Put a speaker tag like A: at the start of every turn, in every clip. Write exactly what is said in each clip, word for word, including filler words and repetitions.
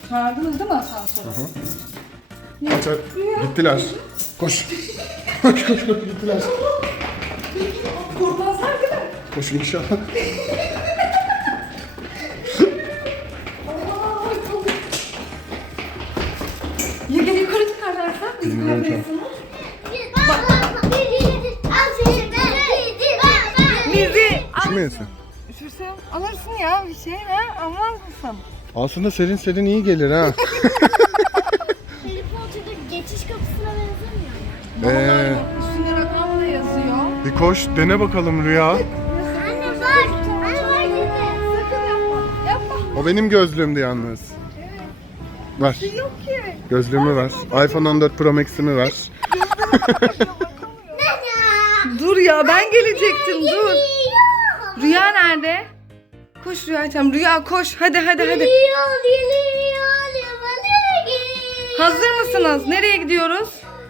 A: Çağırdınız değil mi asansörü?
B: Hı hı. Aç, aç. Gittiler. Koş. Koş koş koş gittiler.
A: Korkmazlar değil mi?
B: Koş inşallah.
A: Ya gel yukarı çıkarlarsa biz
B: Bilmiyorum ki.
A: neredesiniz? Bizi
B: Üşümeyesin.
A: üşürsen alırsın ya bir şey ha, almaz mısın?
B: Aslında serin serin iyi gelir ha.
C: Harry Potter'da geçiş kapısına benzemiyor ya.
B: Ee,
A: Üstünde rakam da yazıyor.
B: bir koş dene bakalım Rüya.
C: Anne bak. Anne bak şimdi.
A: Sakın yapma, yapma.
B: O benim gözlüğümdü yalnız. Ver.
A: Yok ki.
B: Gözlüğümü ver. iPhone on dört Pro Max'imi ver.
A: Dur ya ben gelecektim dur. Rüya nerede? Koş Rüyacığım, Rüya koş hadi hadi hadi. Hazır mısınız? Nereye gidiyoruz?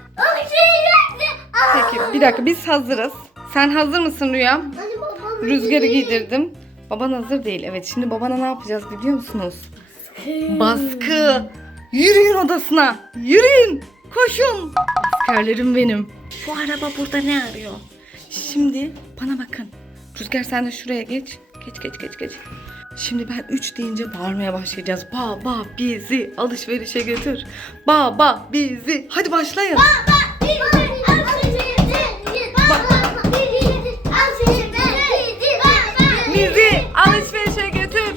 A: Peki bir dakika biz hazırız. Sen hazır mısın Rüya? Rüzgarı giydirdim. Baban hazır değil. Evet şimdi babana ne yapacağız biliyor musunuz? Baskı. Yürüyün odasına. Yürüyün. Koşun. Askerlerim benim. Bu araba burada ne arıyor? Şimdi bana bakın. Rüzgar sen de şuraya geç. Geç geç geç geç. Şimdi ben üç deyince bağırmaya başlayacağız. Baba bizi alışverişe götür. Baba bizi. Hadi başlayın. Bizi alışverişe götür.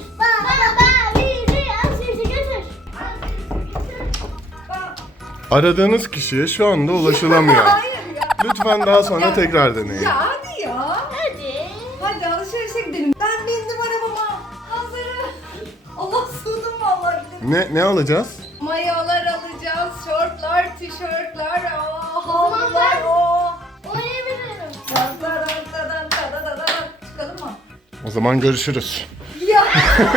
B: Aradığınız kişiye şu anda ulaşılamıyor.
A: Hayır ya.
B: Lütfen daha sonra tekrar deneyin.
A: Ya hadi ya.
C: Hadi.
A: Hadi alışverişe gidelim. Ben bindim arabama. Hazırım. Allah sığdım vallahi.
B: Ne ne alacağız?
A: Mayolar alacağız. Şortlar, tişörtler. Aa, havlular. O.
C: Oynayabilirim.
A: Çıkalım mı?
B: O zaman görüşürüz.
A: Ya.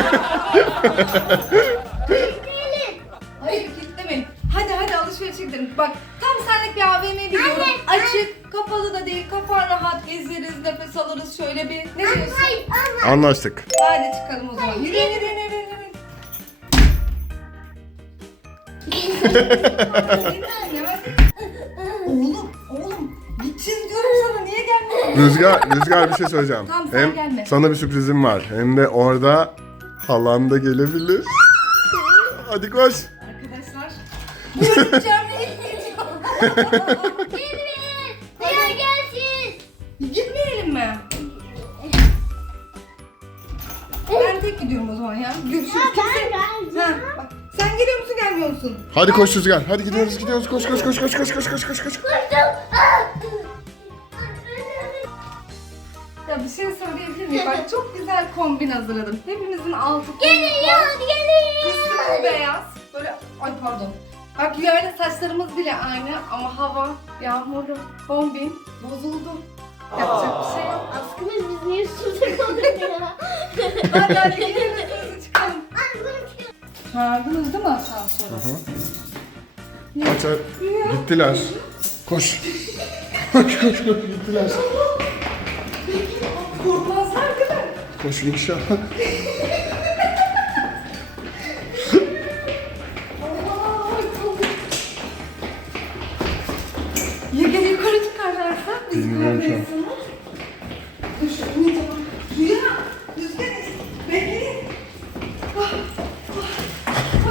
A: Hayır kilitlemeyin. Hadi hadi alışverişe gidelim. Bak tam senlik bir A V M biliyorum.
C: Anne,
A: Açık, kapalı da değil. Kafan rahat gezeriz, nefes alırız şöyle bir. Ne diyorsun?
C: Hayır ama.
B: Anlaştık.
A: Hadi çıkalım o zaman. Yürü yürü yürü yürü. yürü. Oğlum, oğlum. Gideceğiz diyorum sana. Niye gelmiyorsun?
B: Rüzgar, Rüzgar bir şey söyleyeceğim.
A: Tamam, sen
B: Hem
A: gelme.
B: sana bir sürprizim var. Hem de orada halan da gelebilir. Hadi koş.
A: Arkadaşlar. Buraya gideceğim.
C: Diğer gelsin.
A: Gitmeyelim mi? Ben tek gidiyorum o zaman ya. Görüşürüz. Kimse... Ha, bak. Sen geliyor musun gelmiyor musun?
B: Hadi koş Rüzgar. Hadi gidiyoruz gidiyoruz. Koş koş koş koş koş koş koş koş koş.
A: Ya bir şey söyleyebilir miyim? Bak çok güzel kombin hazırladım. Hepimizin altı
C: Geliyor, geliyor.
A: üstümüz beyaz. Böyle ay pardon. Bak Rüya'yla saçlarımız bile aynı ama hava yağmurlu. Kombin bozuldu. Yapacak bir şey yok.
C: Askımız biz niye üstümüze kaldık ya?
A: Hadi hadi gidelim hızlı çıkalım.
C: Anne bunu çıkıyor.
A: Çağırdınız değil mi asansörü?
B: Aç, aç. Gittiler. Koş. Koş koş koş gittiler.
A: Korkmazlar değil mi?
B: Koş inşallah.
A: Ya gel yukarı çıkarlarsa biz
B: Bilmiyorum ki.
A: neredesiniz? Dur şu ne zaman? Rüya! Rüzgar bekleyin. Ah, ah,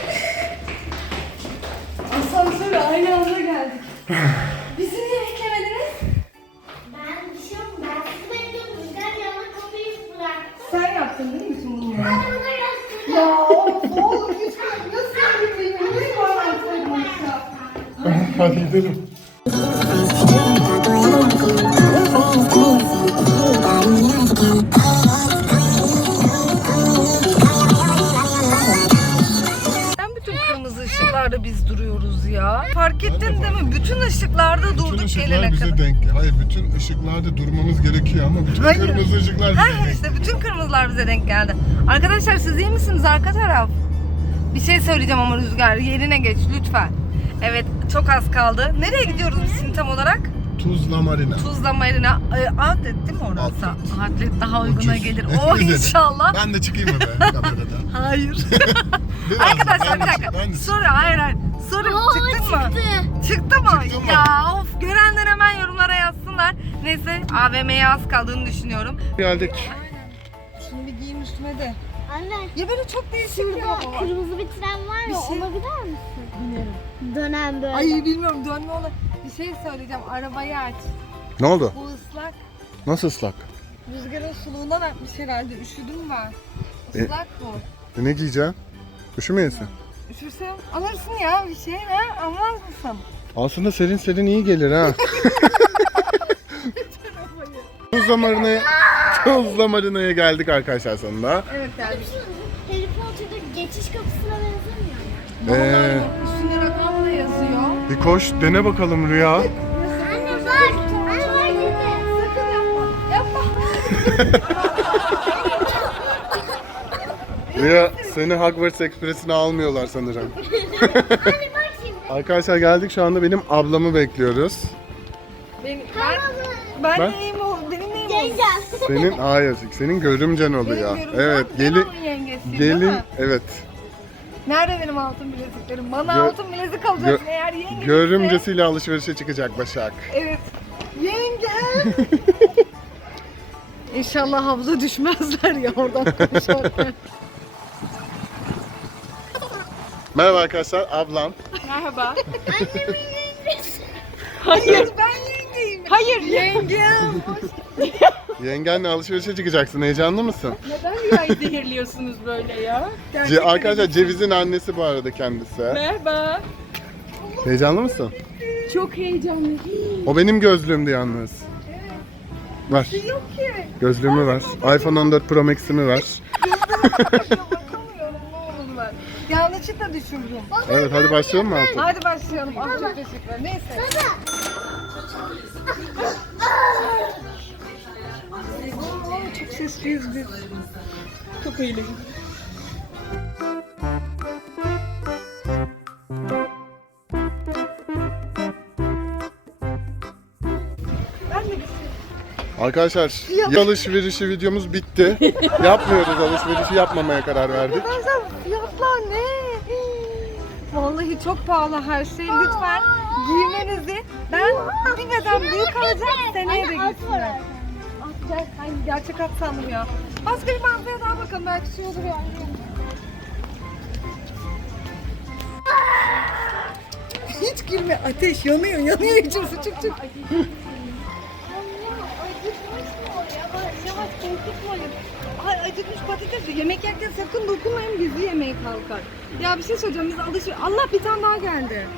A: ah. Asansöre aynı anda geldik. Bizi niye beklemediniz?
C: Ben bir şey yok. Ben sizi bekliyorum. Rüzgar yana kapıyı bıraktı.
A: Sen yaptın değil mi bütün bunları?
C: Hadi buna gelsin.
A: Ya oğlum lütfen nasıl gideyim? Ne var artık ya?
B: Hadi gidelim.
A: Neden bütün kırmızı ışıklarda biz duruyoruz ya? Fark ettin değil mi? Bütün ışıklarda
B: Bütün
A: durduk
B: ışıklar
A: gelene
B: bize
A: kadar.
B: denk. Hayır bütün ışıklarda durmamız gerekiyor ama bütün
A: Hayır.
B: kırmızı ışıklar bize
A: Ha
B: denk.
A: işte bütün kırmızılar bize denk geldi. Arkadaşlar siz iyi misiniz arka taraf? Bir şey söyleyeceğim ama Rüzgar yerine geç lütfen. Evet çok az kaldı. Nereye gidiyoruz biz şimdi tam olarak?
B: Tuzla Marina.
A: Tuzla Marina. E, Outlet değil mi orası?
B: Outlet.
A: Outlet daha uyguna
B: Ucuz.
A: gelir. O
B: Bize de.
A: inşallah.
B: Ben de çıkayım mı be kamerada?
A: Hayır. Arkadaşlar bir
B: Ben-
A: dakika.
B: ben-
A: Soru hayır hayır. Soru
C: Oo,
A: çıktın mı?
C: çıktı.
A: Çıktı mı?
B: Çıktı mı?
A: Ya of görenler hemen yorumlara yazsınlar. Neyse A V M'ye az kaldığını düşünüyorum.
B: Geldik.
A: Şunu bir giyin üstüme de.
C: Anne.
A: Ya böyle çok değişik
C: Şurada
A: ya.
C: kırmızı bir tren var ya,
A: Bir şey-
C: ona gider misin? Bilmiyorum. Dönen böyle.
A: Ay bilmiyorum dönme olur. Bir şey söyleyeceğim arabayı aç.
B: Ne oldu?
A: Bu ıslak.
B: Nasıl ıslak?
A: Rüzgarın suluğundan atmış herhalde. Üşüdüm ben.
B: E-
A: Islak bu.
B: E ne giyeceksin? Üşümeyesin.
A: Üşürsem alırsın ya bir şey ha almaz mısın?
B: Aslında serin serin iyi gelir ha. Tuzla Marina'ya Tuzla Marina'ya geldik arkadaşlar sonunda.
A: Evet yani.
C: Harry Potter'da geçiş kapısına benzemiyor ya.
B: Ee,
A: Üstünde rakam da yazıyor.
B: bir koş dene bakalım Rüya.
C: Anne bak. Anne bak şimdi.
A: Sakın yapma. Yapma.
B: Rüya seni Hogwarts Express'ine almıyorlar sanırım.
C: Anne bak şimdi.
B: Arkadaşlar geldik şu anda benim ablamı bekliyoruz.
A: Benim, ben, ben,
B: Ben-
A: neyim o? Benim neyim o?
C: Teyzem.
B: Senin hayır, senin görümcen oluyor.
A: Benim görümcem,
B: Evet,
A: ben
B: gelin
A: onun yengesiyim, değil
B: gelin
A: mi?
B: evet.
A: Nerede benim altın bileziklerim? Bana
B: Gö-
A: altın bilezik alacaksın
B: gö-
A: eğer yenge.
B: Görümcesiyle alışverişe çıkacak Başak.
A: Evet. Yenge. İnşallah havuza düşmezler ya oradan konuşarken.
B: Merhaba arkadaşlar, ablam.
A: Merhaba.
C: Annemin yengesi.
A: Hayır ben yengeyim. Hayır yengem.
B: Yengenle alışverişe çıkacaksın, heyecanlı mısın?
D: Neden rüyayı zehirliyorsunuz böyle ya?
B: Ce- arkadaşlar Ceviz'in annesi bu arada kendisi.
D: Merhaba.
B: Heyecanlı mısın?
D: Çok heyecanlı.
B: O benim gözlüğümdü yalnız. Ver.
A: Yok ki.
B: Gözlüğümü ver. iPhone on dört Pro Max'imi ver.
A: Bakamıyorum ne olur ben. Yanlışlıkla düşürdüm.
B: Evet hadi başlayalım mı artık?
A: Hadi başlayalım. Ah çok teşekkürler. Neyse. Aa, çok sesliyiz biz.
D: Çok eğlenceli.
A: Ben de bir
B: Arkadaşlar alışverişi videomuz bitti. Yapmıyoruz, alışverişi yapmamaya karar verdik.
A: Arkadaşlar fiyatlar ne? Vallahi çok pahalı her şey. Lütfen giymenizi. Ben bir beden büyük alacak seneye de gitsinler. At gel. Ay, gerçek at sandım ya. Başka bir mağazaya daha bakalım. Belki şey olur yani. Hiç gülme. Ateş yanıyor. Yanıyor içerisi. Çık çık. Yavaş korkutmayın. Ay acıkmış patates. Yemek yerken sakın dokunmayın gizli yemeği kalkar. Ya bir şey söyleyeceğim biz alışveriş. Allah bir tane daha geldi.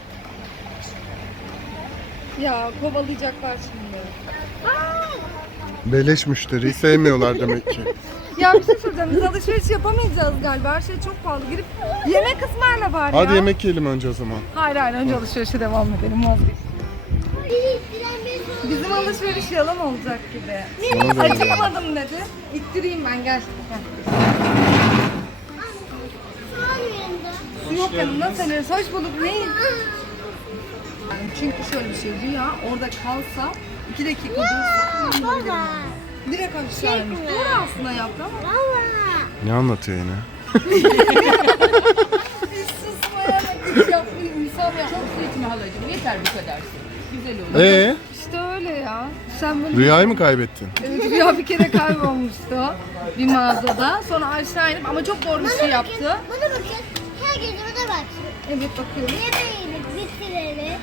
A: Ya kovalayacaklar şimdi.
B: Beleş müşteriyi sevmiyorlar demek ki.
A: Ya bir şey söyleyeceğim biz alışveriş yapamayacağız galiba. Her şey çok pahalı. Girip yemek ısmarla bari ya.
B: Hadi yemek yiyelim önce o zaman.
A: Hayır hayır önce alışverişe devam edelim. Vazgeç. Bizim alışveriş yalan olacak gibi.
B: Bana da öyle.
A: Acıkmadım dedi. İttireyim ben gel. Gel. Su yok yanımda senin. Hoş bulduk neyin? Yani çünkü şöyle bir şey Rüya orada kalsa iki dakika dursa
C: Baba.
A: direkt aşağı inmiş. Doğru aslında yaptı ama
C: Baba.
B: Ne anlatıyor yine?
A: hiç susmayarak hiç yapmıyor insan ya.
D: Çok su içme halacığım. Yeter bu kadar su. Güzel olur.
B: Ee,
A: İşte öyle ya. Sen böyle
B: Rüyayı mı kaybettin?
A: evet, Rüya bir kere kaybolmuştu bir mağazada. Sonra aşağı inip ama çok doğru bir şey yaptı.
C: Bana bakın. Herkes bana bak.
A: Evet bakıyorum.
C: Yemeğini bitirelim.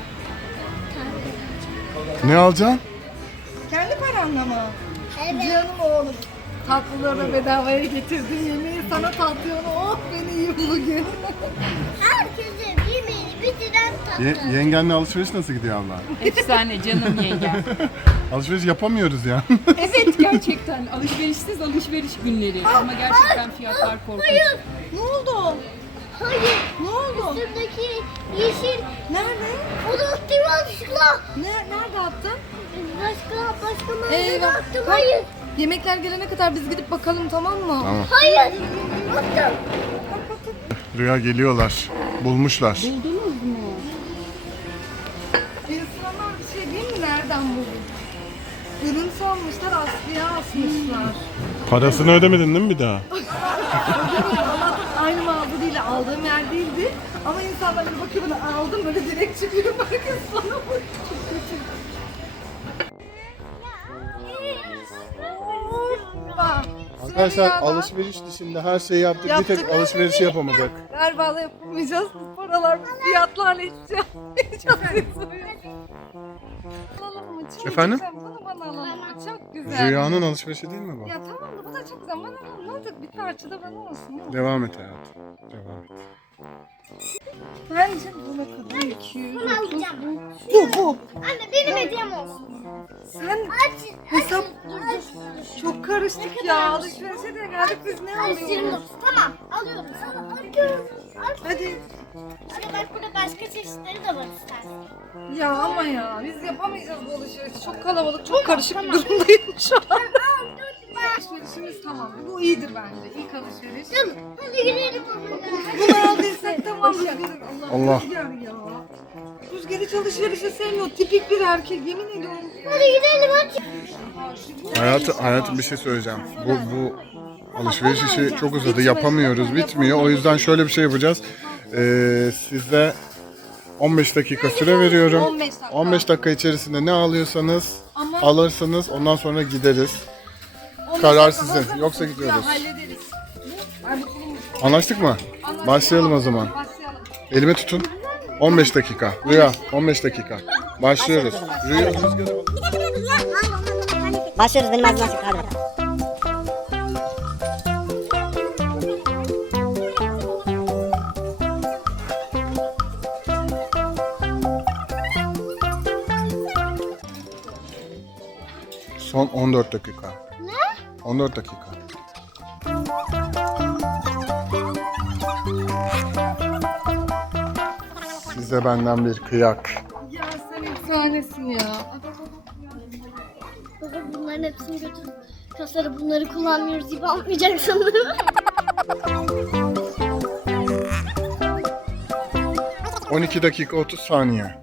B: Ne alacaksın?
A: Kendi paranla mı?
C: Evet.
A: Canım oğlum. Tatlıları bedavaya getirdim yemeği sana tatlıyorsun. Oh beni iyi bugün.
C: Herkesin yemeğini bitiren tatlı.
B: Ye- yengenle alışveriş nasıl gidiyor abla?
D: Efsane canım yengem.
B: Alışveriş yapamıyoruz ya.
D: Evet gerçekten alışverişsiz alışveriş günleri. Ama gerçekten fiyatlar korkunç.
A: Ne oldu?
C: Hayır.
A: Ne oldu?
C: Üstümdeki yeşil.
A: Nerede?
C: Onu attım yanlışlıkla.
A: Ne, nerede attın?
C: Başka başka mağazada
A: Eyvah.
C: attım.
A: Kalk.
C: Hayır.
A: Yemekler gelene kadar biz gidip bakalım tamam mı?
B: Tamam.
C: Hayır. Attım.
B: Rüya geliyorlar. Bulmuşlar.
D: Buldunuz mu?
A: İnsanlar bir şey değil mi? Nereden buldun? Ürün sanmışlar, Aslı'ya asmışlar.
B: Parasını ödemedin değil mi bir daha?
A: Allah'tan aynı mağaza değil, aldım umurumda değil. Ama insanlar böyle bakıyor bana aldım böyle direkt çıkıyorum. Herkes bana bakıyor. Çok kötü. Hoppa.
B: Arkadaşlar
A: Süreyya da-
B: alışveriş dışında her şeyi yaptık.
A: Yaptık.
B: Bir tek alışverişi yapamadık.
A: Galiba da yapamayacağız. Bu paralar, bu fiyatlarla hiçbir şey yapamayacağız. Alalım mı? Çok
B: Efendim?
A: güzel. Bunu bana alalım mı? Çok güzel.
B: Rüyanın alışverişi değil mi bu?
A: Ya tamam da bu da çok güzel. Bana alalım. Ne olacak? Bir parça da bana olsun. Ne olur?
B: Devam et hayatım. Devam et.
A: Bence buna kadar iki yüz
C: Bunu alacağım.
A: Bu bu.
C: Anne benim hediyem olsun.
A: Sen
C: Aç.
A: hesap
C: Dur.
A: çok karıştık ya. Alışverişe de geldik biz ne
C: Aç yirmi
A: alıyoruz?
C: dokuz. Tamam alıyorum sana. Alıyorum. Al.
A: Hadi.
C: Anne bak burada başka çeşitleri de var istersen.
A: Ya ama ya biz yapamayacağız bu alışverişi. Çok kalabalık, çok karışık bir durumdayım şu an. Alışverişimiz tamam. Bu iyidir bence. İlk alışveriş.
C: Hadi gidelim babana.
A: Bunu aldıysak tamam Rüzgar. Allah.
B: Allah.
A: Rüzgar ya. Rüzgar hiç alışverişi sevmiyor. Tipik bir erkek yemin ediyorum.
C: Hadi gidelim hadi.
B: Hayatı, hayatım bir şey söyleyeceğim. Bu, bu alışveriş işi çok uzadı. Yapamıyoruz. Bitmiyor. O yüzden şöyle bir şey yapacağız. Ee, size on beş dakika süre veriyorum.
A: on beş dakika.
B: on beş dakika içerisinde ne alıyorsanız
A: Ama-
B: alırsınız. Ondan sonra gideriz.
A: on beş
B: Karar
A: dakika
B: sizin.
A: hazır mısın?
B: Yoksa gidiyoruz.
A: Ya hallederiz. Ay bu tulum.
B: Anlaştık mı? Başlayalım o zaman.
A: Başlayalım.
B: Elime tutun. on beş dakika. Rüya on beş dakika. Başlıyoruz. Rüya rüzgarı al.
E: Başlıyoruz benim ağzımdan çıktı hadi bakalım.
B: Son on dört dakika. Ne? on dört dakika. Size benden bir kıyak.
A: Ya sen efsanesin ya.
C: Baba bunların hepsini götür. Kasada bunları kullanmıyoruz gibi almayacak sanırım.
B: on iki dakika otuz saniye.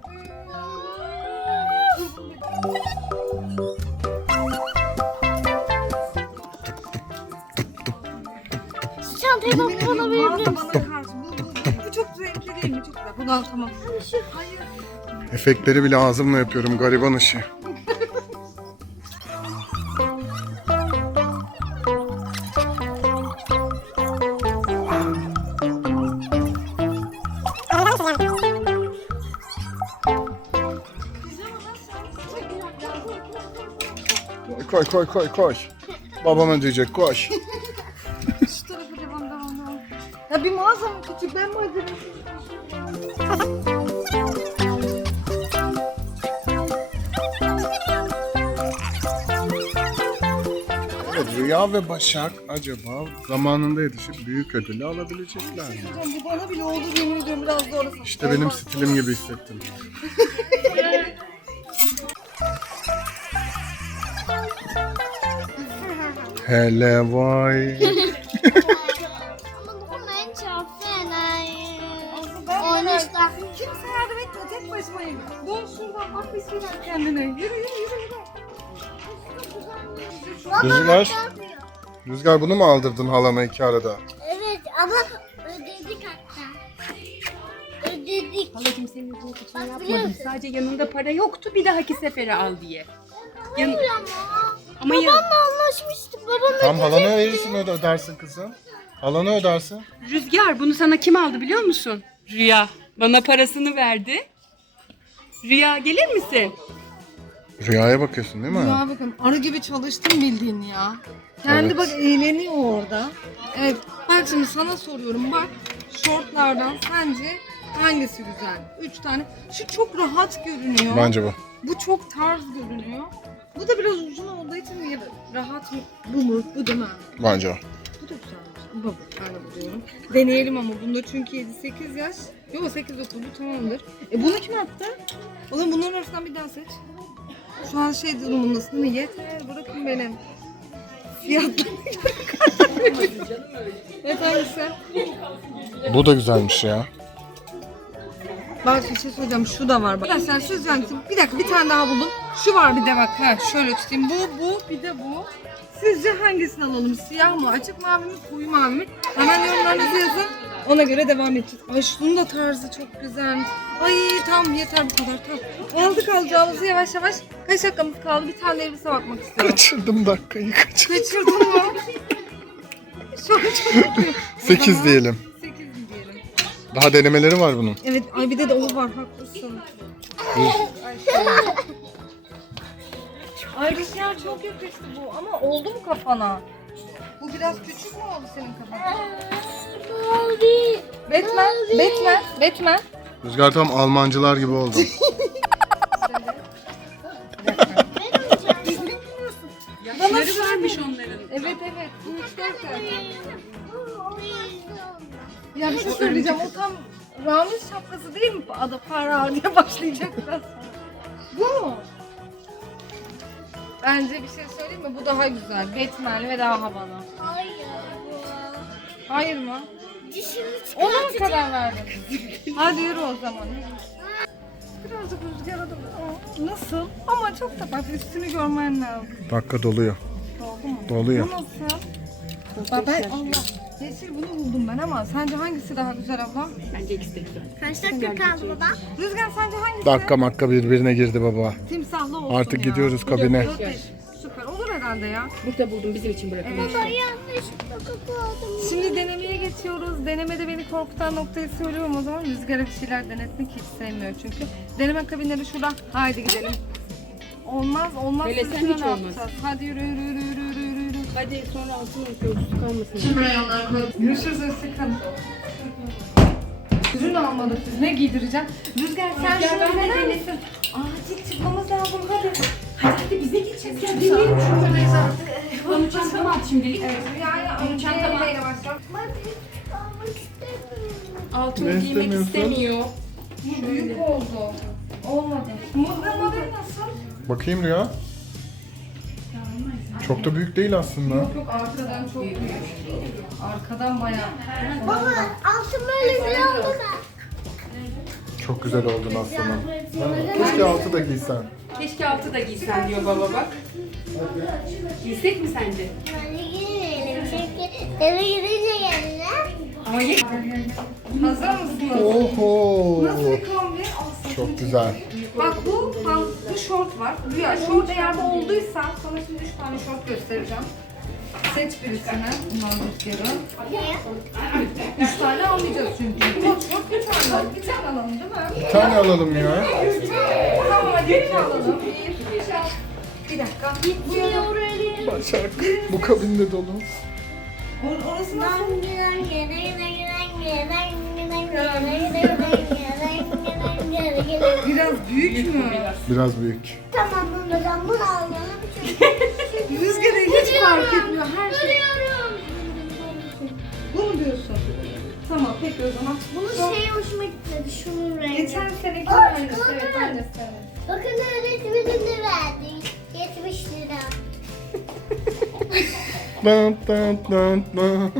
C: Şu çantayı da kullanabilir
A: Mağaza
C: misin?
A: bana karşı. Bu, bu, bu çok renkli değil mi? Çok güzel. Bunu al tamam. Hayır.
B: Efektleri bile ağzımla yapıyorum gariban işi. Koy koy koy koy. Babama diyecek koş.
A: Şu tarafa devam devam devam. Ya bir mağaza mı küçük? Ben mi acaba?
B: Evet, Rüya ve Başak acaba zamanında yetişip büyük ödülü alabilecekler mi?
A: Hocam bu bana bile oldu yemin ediyorum biraz zorlasın.
B: İşte benim stilim gibi hissettim. Hele vay.
C: Ama bu ben çok fenayım.
A: Ben
C: on üç
A: merak-
C: dakika.
A: Kimse yardım etmiyor. Tek başımayım. Dön şuradan bak bir şeyler kendine. Yürü yürü yürü. yürü.
B: Rüzgar, Rüzgar bunu mu aldırdın halana iki arada?
C: Evet ama ödedik hatta. Ödedik.
D: Halacığım senin için için
C: Bak,
D: yapmadım.
C: biliyorsun.
D: Sadece yanında para yoktu bir dahaki sefere al diye. Yan...
C: Ama
D: Ama yan...
C: babamla anlaşmıştık. Babam
B: Tam halana
C: ödeyecekti.
B: verirsin öde ödersin kızım. Halana ödersin.
D: Rüzgar bunu sana kim aldı biliyor musun? Rüya. Bana parasını verdi. Rüya gelir misin?
B: Rüyaya bakıyorsun değil mi?
A: Ya bakın arı gibi çalıştım bildiğin ya. Kendi
B: Evet.
A: bak eğleniyor orada. Evet bak şimdi sana soruyorum bak. Şortlardan sence hangisi güzel? Üç tane. Şu çok rahat görünüyor.
B: Bence bu.
A: Bu çok tarz görünüyor. Bu da biraz uzun olduğu için mi rahat mı? Bu mu? Bu değil mi?
B: Bence o.
A: Bu da güzelmiş. Bu bu. Ben de bu diyorum. Deneyelim ama bunda çünkü yedi sekiz yaş. Yok sekiz dokuz bu tamamdır. E bunu kim attı? Oğlum bunların arasından bir daha seç. Şu an şey durumundasın değil mi? Yeter bırakın beni. Fiyatlarına göre karar veriyorum. Evet hangisi?
B: Bu da güzelmiş ya.
A: Bak bir şey söyleyeceğim şu da var bak. Arkadaşlar söz yansın. Bir dakika bir tane daha buldum. Şu var bir de bak ha şöyle tutayım. Bu bu bir de bu. Sizce hangisini alalım? Siyah mı? Açık mavi mi? Koyu mavi mi? Hemen yorumlarınızı yazın. Ona göre devam edeceğiz. Ay şunun da tarzı çok güzelmiş. Ay tamam yeter bu kadar tamam. Aldık alacağımızı yavaş yavaş. Kaç dakikamız kaldı? Bir tane elbise bakmak istiyorum.
B: Kaçırdım dakikayı kaçırdım.
A: Kaçırdın mı? Şu an çok mutluyum.
B: sekiz diyelim.
A: sekiz diyelim.
B: Daha denemeleri var bunun.
A: Evet ay bir de de o var haklısın. Ay Rüzgar çok yakıştı bu ama oldu mu kafana? Bu biraz küçük mü oldu senin kafana?
C: Mavi.
A: Batman, Batman, Batman.
B: Rüzgar tam Almancılar gibi oldu.
D: Yaşları varmış onların.
A: Evet evet. Bu üç dört yaş. Ya bir şey söyleyeceğim. O tam Ramiz şapkası değil mi? Adı para diye başlayacak biraz sonra. Bu mu? Bence bir şey söyleyeyim mi? Bu daha güzel. Batman ve daha havalı.
C: Hayır.
A: Hayır mı?
C: Dişimi
A: Ona mı karar verdin? Hadi yürü o zaman. Birazcık rüzgar adı. Nasıl? Ama çok da bak üstünü görmen lazım.
B: Dakika doluyor.
A: Oldu mu?
B: Doluyor.
A: Bu nasıl? Bak ben Allah. Yeşil bunu buldum ben ama sence hangisi daha güzel abla?
D: Bence ikisi de güzel.
C: Kaç dakika kaldı baba?
A: Rüzgar sence hangisi?
B: Dakika makka birbirine girdi baba.
A: Timsahlı olsun
B: Artık
A: ya.
B: gidiyoruz kabine.
A: Dört beş. Süper olur herhalde ya.
D: Burada buldum bizim için bırakın.
C: Baba yanlışlıkla kapadım.
A: Şimdi denemeye geçiyoruz. Denemede beni korkutan noktayı söylüyorum o zaman. Rüzgar'a bir şeyler denetmek hiç sevmiyor çünkü. Deneme kabinleri şurada. Haydi gidelim. Olmaz olmaz.
D: Hele sen
A: Rüzgar'a
D: hiç
A: ne
D: olmaz.
A: yapacağız? Hadi yürü yürü yürü yürü yürü. yürü.
D: Hadi sonra altın ölçüsü kalmasın.
A: Buraya yollar koy. Görüşürüz hoşçakalın. Ürün almadık biz. Ne giydireceğim? Rüzgar sen
D: Rüzgar,
A: şunu
D: ben de
A: dener
D: deneyim.
A: misin? Acil çıkmamız lazım hadi.
D: Hadi bize gideceğiz ya.
A: Deneyelim şuradayız artık.
D: Onu çantama at şimdilik.
A: Evet Rüya'ya önce
D: Çantama.
A: neyle başlayalım?
C: Almak istemiyorum.
D: Altın
B: Ne
D: giymek
B: istemiyorsun?
D: istemiyor.
A: Bu büyük oldu. Olmadı. Model model nasıl?
B: Bakayım Rüya. Çok da büyük değil aslında.
A: Yok yok arkadan çok büyük. Arkadan bayağı.
C: Baba altın böyle bir oldu da.
B: Çok güzel oldun aslında. Keşke altı da giysen.
D: Keşke altı da giysen diyor baba bak. Giysek mi sence?
C: Bence girelim çünkü eve gidince gelirler.
D: Ama ye-
A: Hazır mısınız?
B: Oho.
A: Nasıl bir kombi? Olsun.
B: Çok güzel.
A: Bak bu, bu şort var. Rüya şort eğer bu olduysa sana şimdi üç tane şort göstereceğim. Seç birisini. Bundan rüzgarı. Üç tane almayacağız çünkü. Kot şort bir tane al. Bir tane alalım değil mi?
B: Bir tane alalım ya.
A: Tamam hadi iki alalım. Bir, bir dakika. Buyurun.
B: Başak. Bu kabinde dolu.
A: Or- orası nasıl? Biraz büyük mü?
B: Biraz büyük.
C: Tamam babacığım bunu alalım.
A: Rüzgarı hiç fark etmiyor. Her şey.
C: Duruyorum.
A: Bu mu diyorsun? Tamam peki o zaman.
C: Bunun şeyi hoşuma gitmedi. Şunun rengi.
A: Geçen seneki
C: Aa,
A: aynısı.
C: çikolata
A: Evet
C: var.
A: aynısı.
C: Bakın öğretmenim de verdi. yetmiş lira.
B: Dan dan dan dan.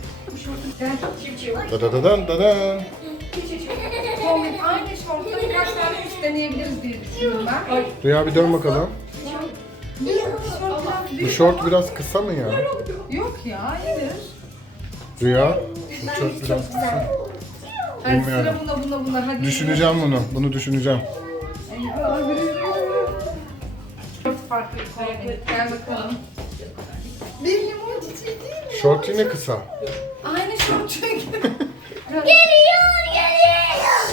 B: Da da da dan da dan.
A: Kombin aynı şortta birkaç tane üst deneyebiliriz diye düşünüyorum ben.
B: Rüya bir dön bakalım.
A: Bu şort biraz
B: Bu
A: büyük.
B: şort biraz kısa mı ya?
A: Yok ya iyidir.
B: Rüya. Bu şort biraz kısa.
A: Hadi
B: Bilmiyorum.
A: sıra buna buna buna hadi.
B: Düşüneceğim bunu. Bunu düşüneceğim.
A: Çok farklı bir kombin. Gel bakalım. Bir limon çiçeği değil mi?
B: Şort yine kısa.
A: Aynı şort çünkü.
C: Geliyor, geliyor.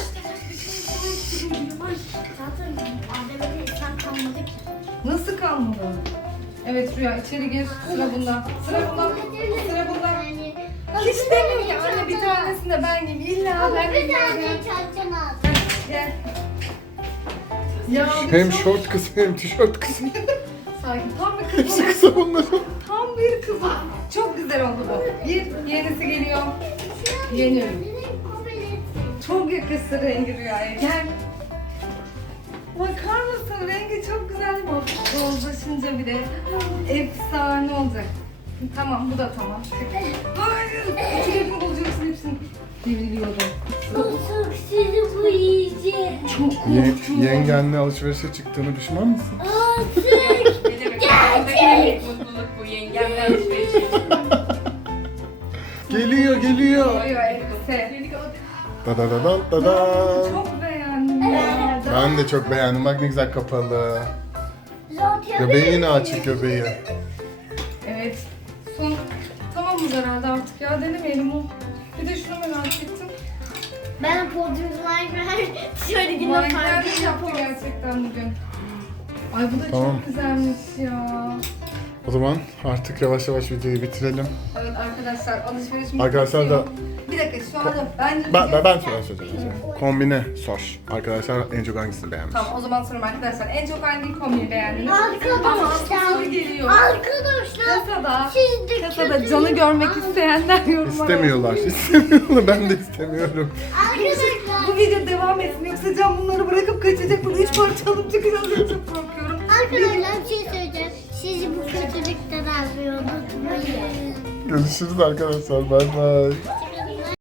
C: Zaten Adem'e de insan kalmadı ki.
A: Nasıl kalmadı? Evet Rüya içeri gir. Sıra bunda. Sıra bunda. Sıra bunda.
C: Yani
A: Hiç demiyor ki anne bir tanesini de ben gibi. İlla ben
C: bir
A: de
C: tane
A: gel.
C: çantan aldım.
A: Gel. Ya bir
B: Hem
A: çok-
B: şort kısa hem tişört kısa.
A: Sanki tam bir
B: Hepsi
A: kızım.
B: kısa bunların.
A: Tam bir kızım. Çok güzel oldu bu. Bir yenisi geliyor. Yeni ürün. Çok yakıştı rengi Rüya'ya. Gel. Bakar mısın? Rengi çok güzel. Bak rozlaşınca bile efsane olacak. Tamam bu da tamam. Hayır. Üçüncü bulacaksın hepsini. Biliyorum.
C: Çok sizi bu yiyecek.
A: Çok
B: Ye
A: korktum.
B: yengenle alışverişe çıktığını pişman mısın?
C: Artık.
D: Ne demek? Gerçek. Mutluluk bu yengemle alışverişi.
B: Geliyor geliyor.
A: Geliyor elbise.
B: Da da da da da da.
A: Çok beğendim ya.
B: Ben de çok beğendim. Bak ne güzel kapalı.
C: Zaten
B: Göbeği yine açık göbeği.
A: Evet. Son tamamız herhalde artık ya. Denemeyelim o. Bir de şunu merak ettim.
C: ben podyum Minecraft şöyle yine
A: Minecraft
C: farklı
A: yaptı
C: yapalım.
A: gerçekten bugün. Ay bu da
B: Tamam.
A: çok güzelmiş ya.
B: O zaman artık yavaş yavaş videoyu bitirelim.
A: Evet arkadaşlar alışverişimiz
B: Arkadaşlar
A: bitiyor.
B: da-
A: Bir dakika şu anda ben...
B: Ben, ben, ben söyleyeyim. söyleyeceğim. Kombine sor. Arkadaşlar en çok hangisini beğenmiş?
A: Tamam o zaman sorum arkadaşlar. En çok hangi kombini beğendiniz?
C: Arkadaşlar.
A: Ama soru geliyor.
C: Arkadaşlar
A: Kasada,
C: siz de
A: kasada
C: kötü-
A: canı görmek isteyenler yorumlara
B: İstemiyorlar. İstemiyorlar. Ben de istemiyorum.
C: Arkadaşlar.
A: Bu video devam etsin yoksa Can bunları bırakıp kaçacak. Burada üç parça alıp çıkacağız. Ben çok korkuyorum.
C: Arkadaşlar bir şey söyleyeceğim. Sizi bu kötülükten almayı unutmayın.
B: Görüşürüz arkadaşlar. Bay bay.